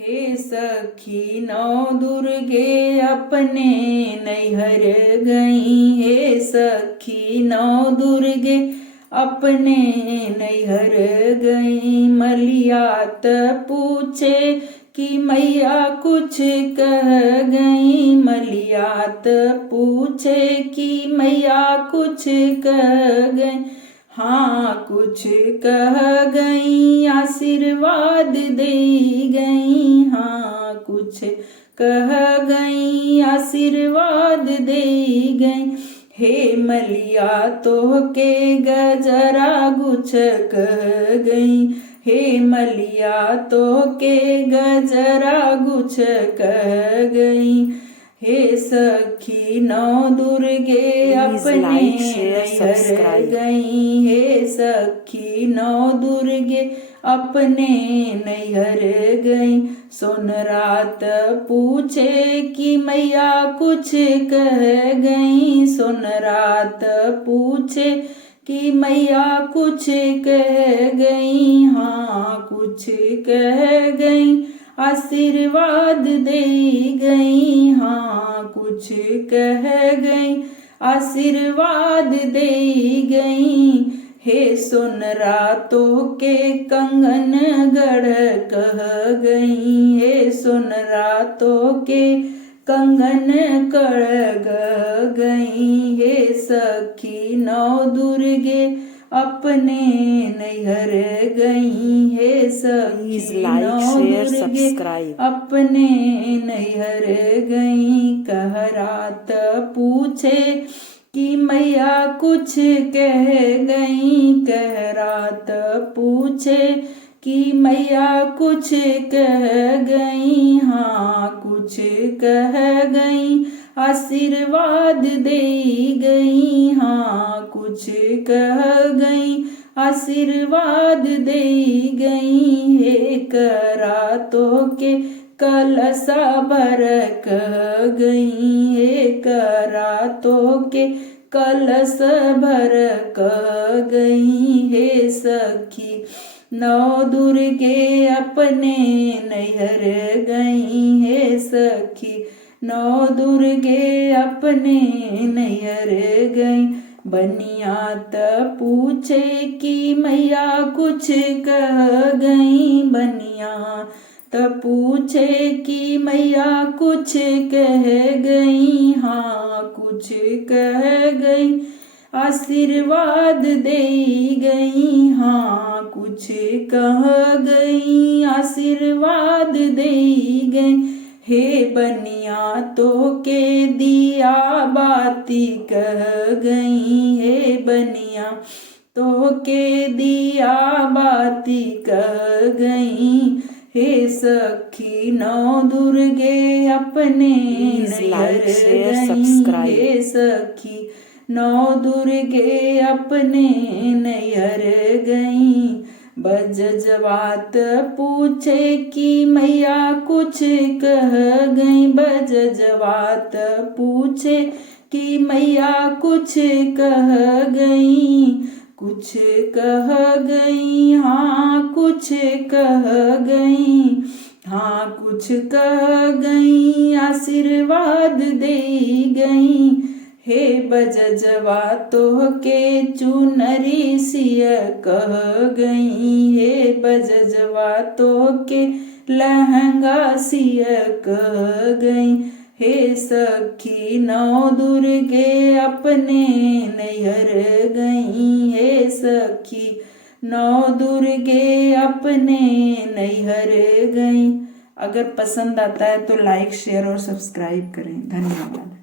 हे सखी नौ दुर्गे अपने नैहर गई। हे सखी नौ दुर्गे अपने नैहर गई। मलियात पूछे कि मैया कुछ कह गई। मलियात पूछे कि मैया कुछ कह गई। हाँ कुछ कह गई आशीर्वाद दे गई। हाँ कुछ कह गई आशीर्वाद दे गई। हे मलिया तोहके गजरा गुछ कह गई। हे मलिया तोहके गजरा गुछ कह गई। हे सखी नौ दुर्गे अपने नैहर गई। हे सखी नौ दुर्गे अपने नैहर गई। सोन रात पूछे कि मैया कुछ कह गई। सोन रात पूछे कि मैया कुछ कह गई। हाँ कुछ कह गई आशीर्वाद दे गई। हाँ कुछ कह गई आशीर्वाद दे गई। हे सोन रातों के कंगन गढ़ कह गई। हे सोन रातों के कंगन कढ़ गई। हे सखी नौ दुर्गे अपने नैहर गई। हे सखी नौ दुर्गे अपने नैहर गई। कह रात पूछे कि मैया कुछ कह गई। कह रात पूछे कि मैया कुछ कह गई। हाँ कुछ कह गई आशीर्वाद दे गई। हाँ कुछ कह गई आशीर्वाद दे गई। हे करातों के कलसा भर कह गई। हे करातों के कलश भर कह गई। हे सखी नौ दुर्गे अपने नैहर गई। हे सखी नौ दुर्गे अपने नैहर गई। बनियात पूछे कि मैया कुछ कह गई। बनियात पूछे कि मैया कुछ कह गई। हाँ कुछ कह गई आशीर्वाद दे गई। हाँ कुछ कह गई आशीर्वाद दे गई। हे बनिया तो के दिया बाती कह गई। हे बनिया तो के दिया बाती कह गई। हे सखी नौ दुर्गे अपने नैहर गई। हे सखी नौ दुर्गे अपने नैहर गई। बजजवात पूछे कि मैया कुछ कह गई। बजजवात पूछे कि मैया कुछ कह गई। कुछ कह गई हाँ कुछ कह गई। हाँ कुछ कह गई आशीर्वाद दे गई। हे बजजवा तोहके चुनरी सिय कह गई। हे बजजवा तोहके लहंगा सिय कह गई। हे सखी नौ दुर्गे अपने नैहर गई। हे सखी नौ दुर्गे अपने नैहर गई। अगर पसंद आता है तो लाइक शेयर और सब्सक्राइब करें। धन्यवाद।